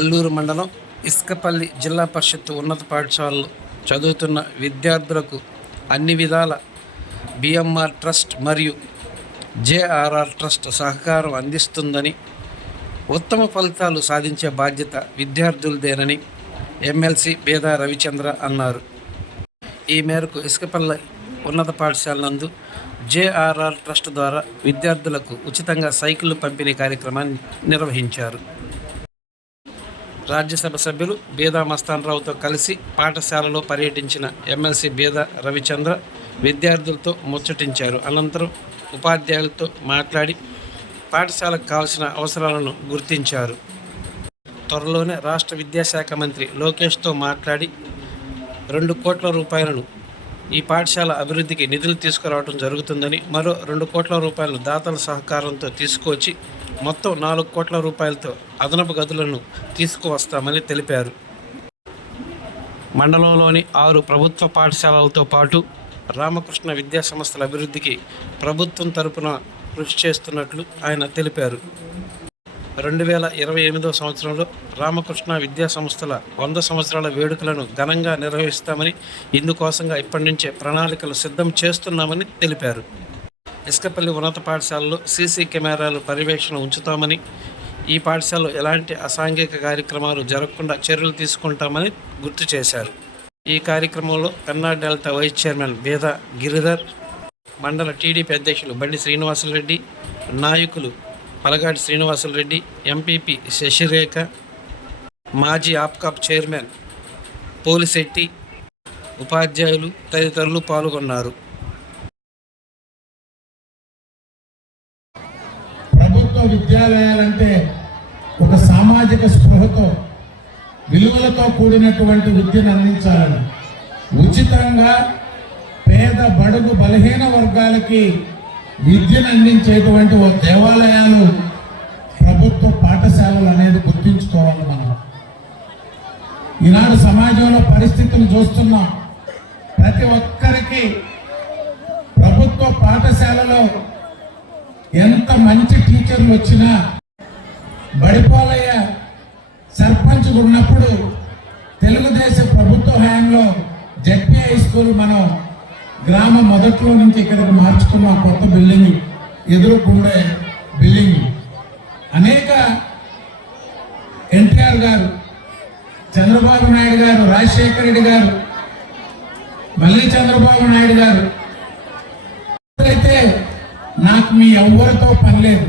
అల్లూరు మండలం ఇసుకపల్లి జిల్లా పరిషత్ ఉన్నత పాఠశాలలో చదువుతున్న విద్యార్థులకు అన్ని విధాల బిఎంఆర్ ట్రస్ట్ మరియు జేఆర్ఆర్ ట్రస్ట్ సహకారం అందిస్తుందని ఉత్తమ ఫలితాలు సాధించే బాధ్యత విద్యార్థులదేనని ఎమ్మెల్సీ బేదా రవిచంద్ర అన్నారు. ఈ మేరకు ఇసుకపల్లి ఉన్నత పాఠశాల నందు జేఆర్ఆర్ ట్రస్ట్ ద్వారా విద్యార్థులకు ఉచితంగా సైకిళ్ళు పంపిణీ కార్యక్రమాన్ని నిర్వహించారు. రాజ్యసభ సభ్యులు బీదా మస్తాన్రావుతో కలిసి పాఠశాలలో పర్యటించిన ఎమ్మెల్సీ బీదా రవిచంద్ర విద్యార్థులతో ముచ్చటించారు. అనంతరం ఉపాధ్యాయులతో మాట్లాడి పాఠశాలకు కావాల్సిన అవసరాలను గుర్తించారు. త్వరలోనే రాష్ట్ర విద్యాశాఖ మంత్రి లోకేష్తో మాట్లాడి రెండు కోట్ల రూపాయలను ఈ పాఠశాల అభివృద్ధికి నిధులు తీసుకురావడం జరుగుతుందని మరో రెండు కోట్ల రూపాయలను దాతల సహకారంతో తీసుకువచ్చి మొత్తం నాలుగు కోట్ల రూపాయలతో అదనపు గదులను తీసుకువస్తామని తెలిపారు. మండలంలోని ఆరు ప్రభుత్వ పాఠశాలలతో పాటు రామకృష్ణ విద్యా సంస్థల అభివృద్ధికి ప్రభుత్వం తరపున కృషి చేస్తున్నట్లు ఆయన తెలిపారు. రెండు వేల ఇరవై ఎనిమిదో సంవత్సరంలో రామకృష్ణ విద్యా సంస్థల వంద సంవత్సరాల వేడుకలను ఘనంగా నిర్వహిస్తామని ఇందుకోసంగా ఇప్పటి నుంచే ప్రణాళికలు సిద్ధం చేస్తున్నామని తెలిపారు. ఇసుకపల్లి ఉన్నత పాఠశాలలో సీసీ కెమెరాలు పర్యవేక్షణ ఉంచుతామని ఈ పాఠశాలలో ఎలాంటి అసాంఘిక కార్యక్రమాలు జరగకుండా చర్యలు తీసుకుంటామని గుర్తు చేశారు. ఈ కార్యక్రమంలో Kanna delta vice chairman Beda Giridhar మండల టీడీపీ అధ్యక్షులు బండి శ్రీనివాసులరెడ్డి నాయకులు పలగాటి శ్రీనివాసులరెడ్డి ఎంపీపీ శశిరేఖ మాజీ ఆప్కాప్ చైర్మన్ పోలిశెట్టి ఉపాధ్యాయులు తదితరులు పాల్గొన్నారు. ప్రభుత్వ విద్యాలయాలంటే ఒక సామాజిక స్పృహతో విలువలతో కూడినటువంటి విద్యను అందించాలని. ఉచితంగా పేద బడుగు బలహీన వర్గాలకి విద్యను అందించేటువంటి ఓ దేవాలయాలు ప్రభుత్వ పాఠశాలలు అనేది గుర్తుంచుకోవాలి మనం. ఈనాడు సమాజంలో పరిస్థితులు చూస్తున్నాం ప్రతి ఒక్కరికి ప్రభుత్వ పాఠశాలలో ఎంత మంచి టీచర్లు వచ్చినా బడిపాలయ్య సర్పంచ్ ఉన్నప్పుడు తెలుగుదేశం ప్రభుత్వ హయాంలో జడ్పీ హై స్కూల్ మనం గ్రామం మొదట్లో నుంచి ఇక్కడికి మార్చుకున్నాం కొత్త బిల్డింగ్ ఎదురుకుండే బిల్డింగ్. అనేక ఎన్టీఆర్ గారు చంద్రబాబు నాయుడు గారు రాజశేఖర రెడ్డి గారు మళ్ళీ చంద్రబాబు నాయుడు గారు నాకు మీ ఎవ్వరితో పని లేదు.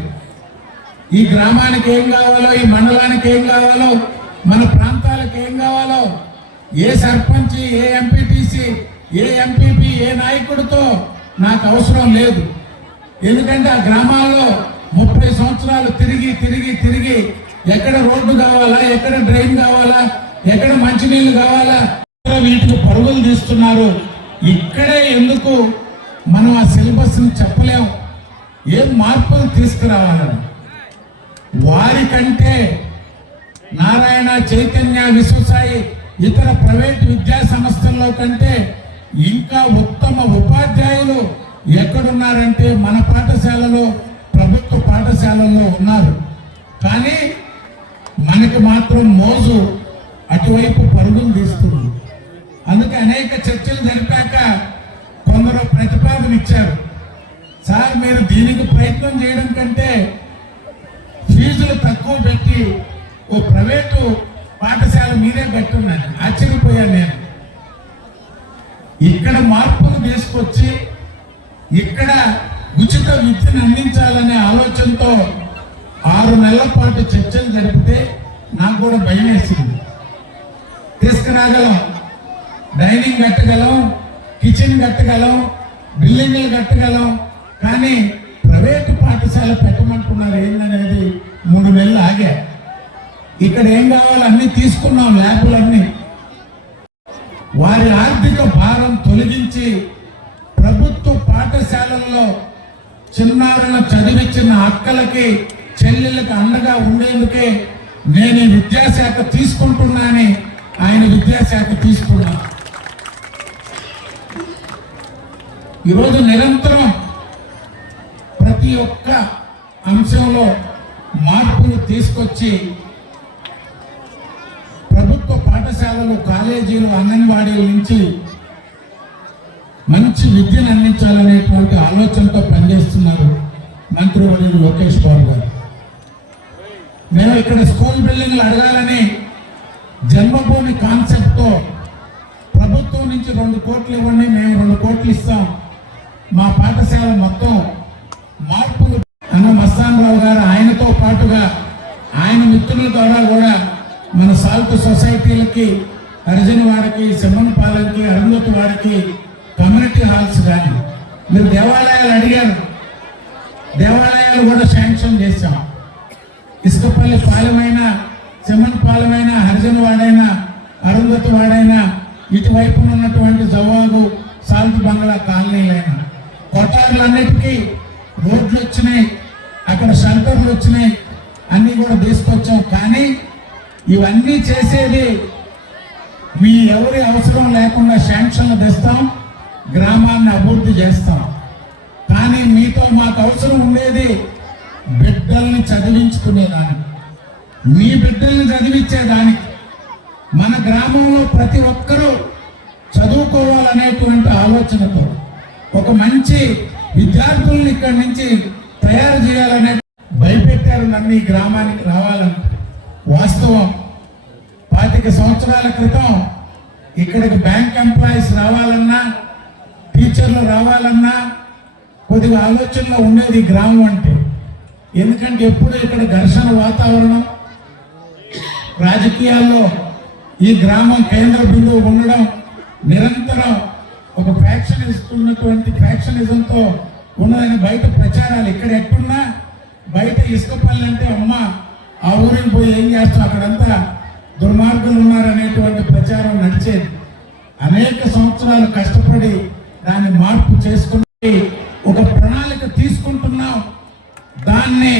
ఈ గ్రామానికి ఏం కావాలో ఈ మండలానికి ఏం కావాలో మన ప్రాంతాలకు ఏం కావాలో ఏ సర్పంచ్ ఏ ఎంపీటీసీ ఏ ఎంపీపీ ఏ నాయకుడితో నాకు అవసరం లేదు. ఎందుకంటే ఆ గ్రామాల్లో ముప్పై సంవత్సరాలు తిరిగి తిరిగి తిరిగి ఎక్కడ రోడ్డు కావాలా ఎక్కడ డ్రైన్ కావాలా ఎక్కడ మంచినీళ్ళు కావాలా వీటికి పరుగులు తీస్తున్నారు ఇక్కడే ఎందుకు మనం ఆ సిలబస్ని చెప్పలేము ఏం మార్పులు తీసుకురావాలని? వారికంటే నారాయణ చైతన్య విశ్వసాయి ఇతర ప్రైవేట్ విద్యా సంస్థల్లో కంటే ఇంకా ఉత్తమ ఉపాధ్యాయులు ఎక్కడున్నారంటే మన పాఠశాలలో ప్రభుత్వ పాఠశాలల్లో ఉన్నారు. కానీ మనకి మాత్రం మోజు అటువైపు పరుగులు తీస్తుంది. అందుకే అనేక చర్చలు జరిపాక కొందరు ప్రతిపాదన ఇచ్చారు. సార్ మీరు దీనికి ప్రయత్నం చేయడం కంటే ఫీజులు తక్కువ పెట్టి ఓ ప్రైవేటు పాఠశాల మీరే కట్టున్నాను. ఆశ్చర్యపోయాను నేను. ఇక్కడ మార్పులు తీసుకొచ్చి ఇక్కడ ఉచిత విద్యను అందించాలనే ఆలోచనతో ఆరు నెలల పాటు చర్చలు జరిపితే నాకు కూడా భయం వేసింది. తీసుకురాగలం. డైనింగ్ కట్టగలం కిచెన్ కట్టగలం బిల్డింగ్లు కట్టగలం కానీ ప్రైవేటు పాఠశాల పెట్టమంటున్నారు ఏందనేది మూడు నెలలు ఆగా. ఇక్కడ ఏం కావాలో? అన్ని తీసుకున్నాం ల్యాబులన్నీ. వారి ఆర్థిక భారం తొలగించి ప్రభుత్వ పాఠశాలల్లో చిన్నారులను చదివించిన అక్కలకి చెల్లెళ్ళకి అండగా ఉండేందుకే నేను విద్యాశాఖ తీసుకుంటున్నానని ఆయన విద్యాశాఖ తీసుకున్నా ఈరోజు నిరంతరం ప్రతి ఒక్క అంశంలో మార్పులు తీసుకొచ్చి ప్రభుత్వ పాఠశాలలు కాలేజీలు అంగన్వాడీల నుంచి మంచి విద్యను అందించాలనేటువంటి ఆలోచనతో పనిచేస్తున్నారు మంత్రివర్యులు లోకేష్ బాబు గారు. మేము ఇక్కడ స్కూల్ బిల్డింగ్లు అడగాలని జన్మభూమి కాన్సెప్ట్తో ప్రభుత్వం నుంచి రెండు కోట్లు ఇవ్వండి మేము రెండు కోట్లు ఇస్తాం. మా పాఠశాల మొత్తం మార్పు అన్న మస్తానరావు గారు ఆయనతో పాటుగా ఆయన మిత్రుల ద్వారా కూడా మన సాల్ట్ సొసైటీలకి హరిజన వాడికి సింహనపాలెంకి అరుంధతి వాడికి కమ్యూనిటీ హాల్స్ కానీ మీరు దేవాలయాలు అడిగారు. దేవాలయాలు కూడా శాంక్షన్ చేశాం. ఇసుకపల్లి పాలెమైన చెమ్మన్ పాలెమైన హరిజన వాడైనా అరుంధతి వాడైనా ఇటువైపున ఉన్నటువంటి జవాగు సాల్ట్ బంగ్లా కాలనీలైనా కొట్టారులన్నిటికీ రోడ్లు వచ్చినాయి అక్కడ షెల్టర్లు వచ్చినాయి అన్నీ కూడా తీసుకొచ్చాం. కానీ ఇవన్నీ చేసేది మీ ఎవరి అవసరం లేకుండా శాంక్షన్లు తెస్తాం గ్రామాన్ని అభివృద్ధి చేస్తాం. కానీ మీతో మాకు అవసరం ఉండేది బిడ్డల్ని చదివించుకునేదానికి మీ బిడ్డల్ని చదివించేదానికి మన గ్రామంలో ప్రతి ఒక్కరూ చదువుకోవాలనేటువంటి ఆలోచనతో ఒక మంచి విద్యార్థుల్ని ఇక్కడ నుంచి తయారు చేయాలనే భయపెట్టారు నన్ను ఈ గ్రామానికి రావాలంటే వాస్తవం. పాతిక సంవత్సరాల క్రితం ఇక్కడికి బ్యాంక్ ఎంప్లాయీస్ రావాలన్నా టీచర్లు రావాలన్నా కొద్దిగా ఆలోచనలో ఉండేది ఈ గ్రామం అంటే. ఎందుకంటే ఎప్పుడు ఇక్కడ ఘర్షణ వాతావరణం రాజకీయాల్లో ఈ గ్రామం కేంద్ర బిందువు ఉండడం నిరంతరం ఒక ఫ్యాక్షనిస్తున్నటువంటి ఫ్యాక్షనిజంతో ఉన్నదని బయట ప్రచారాలు ఇక్కడ ఎట్టున్నా బయట ఇసుకపల్లి అంటే అమ్మ ఆ ఊరికి పోయి ఏం చేస్తాం అక్కడంతా దుర్మార్గులు ఉన్నారనేటువంటి ప్రచారం నడిచేది. అనేక సంవత్సరాలు కష్టపడి దాన్ని మార్పు చేసుకుని ఒక ప్రణాళిక తీసుకుంటున్నాం. దాన్ని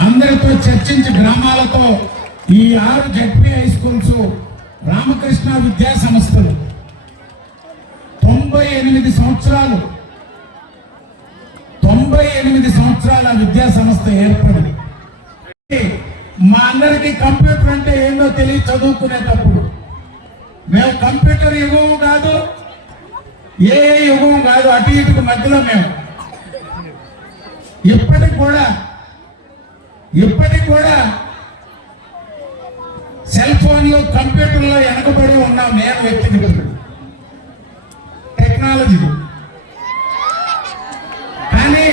అందరితో చర్చించి గ్రామాలతో ఈ ఆరు జడ్పీ హై స్కూల్స్ రామకృష్ణ విద్యా సంస్థలు తొంభై ఎనిమిది సంవత్సరాలు. తొంభై ఎనిమిది సంవత్సరాల విద్యా సంస్థ ఏర్పడింది. మా అందరికి కంప్యూటర్ అంటే ఏందో తెలియ చదువుకునేటప్పుడు. మేము కంప్యూటర్ యుగం కాదు ఏ యుగం కాదు అటు ఇటుకు మధ్యలో మేము. ఇప్పటికి కూడా ఇప్పటికి కూడా సెల్ ఫోన్లు కంప్యూటర్లో వెనకబడి ఉన్నాం నేను వ్యక్తిగతంగా టెక్నాలజీ కానీ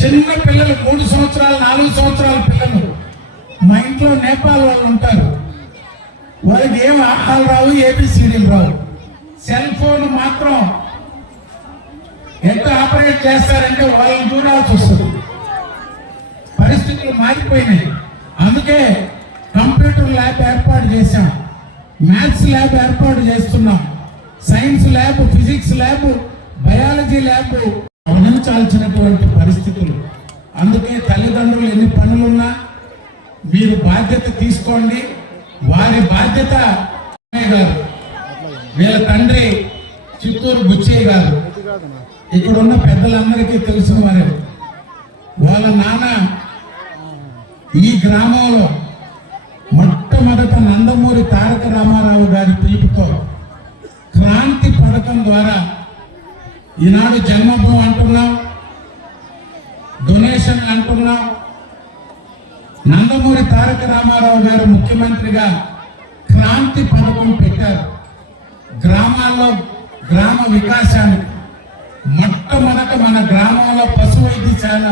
చిన్న పిల్లలు మూడు సంవత్సరాలు నాలుగు సంవత్సరాల పిల్లలు మా ఇంట్లో నేపాల్ వాళ్ళు ఉంటారు. వాళ్ళకి ఏం ఆహాలు రావు ఏబిసిడీలు రావు. సెల్ ఫోన్ మాత్రం ఎంత ఆపరేట్ చేస్తారంటే వాళ్ళని చూడాల్సి వస్తుంది. పరిస్థితులు మారిపోయినాయి. అందుకే కంప్యూటర్ ల్యాబ్ ఏర్పాటు చేశాం. మ్యాథ్స్ ల్యాబ్ ఏర్పాటు చేస్తున్నాం. Science lab physics lab biology lab గమనించాల్సినటువంటి పరిస్థితులు. అందుకే తల్లిదండ్రులు ఎన్ని పనులున్నా మీరు బాధ్యత తీసుకోండి. వారి బాధ్యత గారు వీళ్ళ తండ్రి చిత్తూరు బుచ్చయ్య గారు. ఇక్కడ ఉన్న పెద్దలందరికీ తెలిసిన వారే. వాళ్ళ నాన్న ఈ గ్రామంలో మొట్టమొదట నందమూరి తారక రామారావు గారి పిలుపుతో క్రాంతి పథకం ద్వారా ఈనాడు జన్మభూమి అంటున్నాం డొనేషన్ అంటున్నాం. నందమూరి తారక రామారావు గారు ముఖ్యమంత్రిగా క్రాంతి పథకం పెట్టారు. గ్రామాల్లో గ్రామ వికాసానికి మొట్టమొదట మన గ్రామంలో పశు వైద్యశాల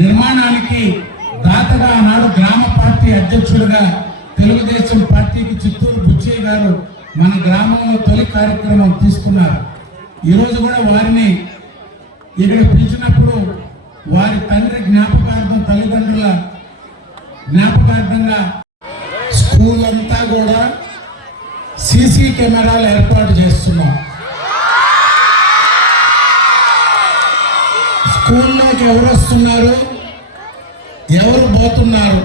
నిర్మాణానికి దాతగా ఆనాడు గ్రామ పార్టీ అధ్యక్షుడిగా తెలుగుదేశం పార్టీకి చిత్తూరు బుచ్చయ్య గారు మన గ్రామంలో తొలి కార్యక్రమం తీసుకున్నారు. ఈరోజు కూడా వారిని ఇక్కడ పిలిచినప్పుడు వారి తండ్రి జ్ఞాపకార్థం తల్లిదండ్రుల జ్ఞాపకార్థంగా స్కూల్ అంతా కూడా సీసీ కెమెరాలు ఏర్పాటు చేస్తున్నాం. స్కూల్లోకి ఎవరు వస్తున్నారు? ఎవరు పోతున్నారు?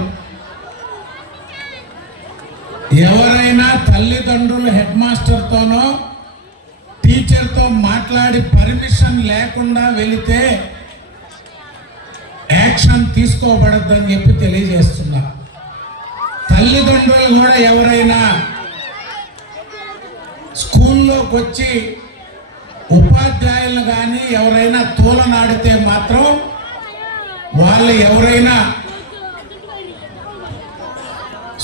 ఎవరైనా తల్లిదండ్రులు హెడ్ మాస్టర్తోనో టీచర్తో మాట్లాడి పర్మిషన్ లేకుండా వెళితే యాక్షన్ తీసుకోబడద్దని చెప్పి తెలియజేస్తున్నా. తల్లిదండ్రులు కూడా ఎవరైనా స్కూల్లోకి వచ్చి ఉపాధ్యాయులు కానీ ఎవరైనా తూలనాడితే మాత్రం వాళ్ళు ఎవరైనా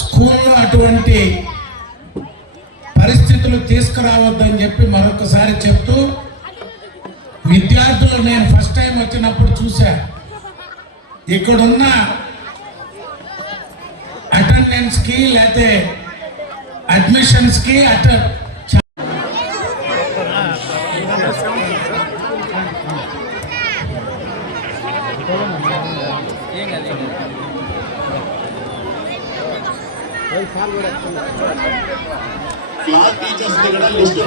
స్కూల్లో అటువంటి పరిస్థితులు తీసుకురావద్దని చెప్పి మరొకసారి చెప్తూ విద్యార్థులు నేను ఫస్ట్ టైం వచ్చినప్పుడు చూశా. ఇక్కడున్న అటెండెన్స్కి లేకపోతే అడ్మిషన్స్కి అట క్లాస్ ಕ್ಲಾಸ್ ಟೀಚರ್ಸ್ ಲಿಸ್ಟ್